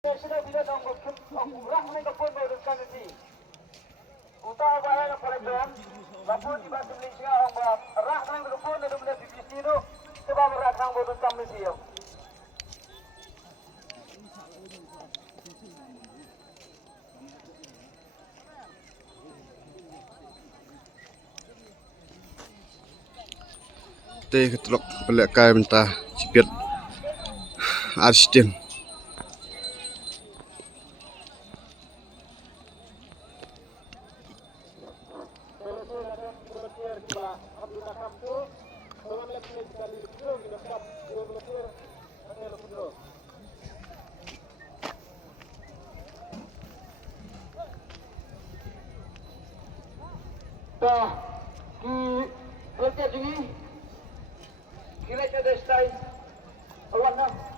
Sudah bila nongol umrah mereka pun menguruskan ini. Utama bahaya perempuan, lapor di bawah Malaysia orang buat rah mereka pun ada melihat BBC itu sebab mereka menguruskan Malaysia. Teh ketelok balik kai mentah cipit arstem. Dah, di kerja ini, kita ada stay awak nak.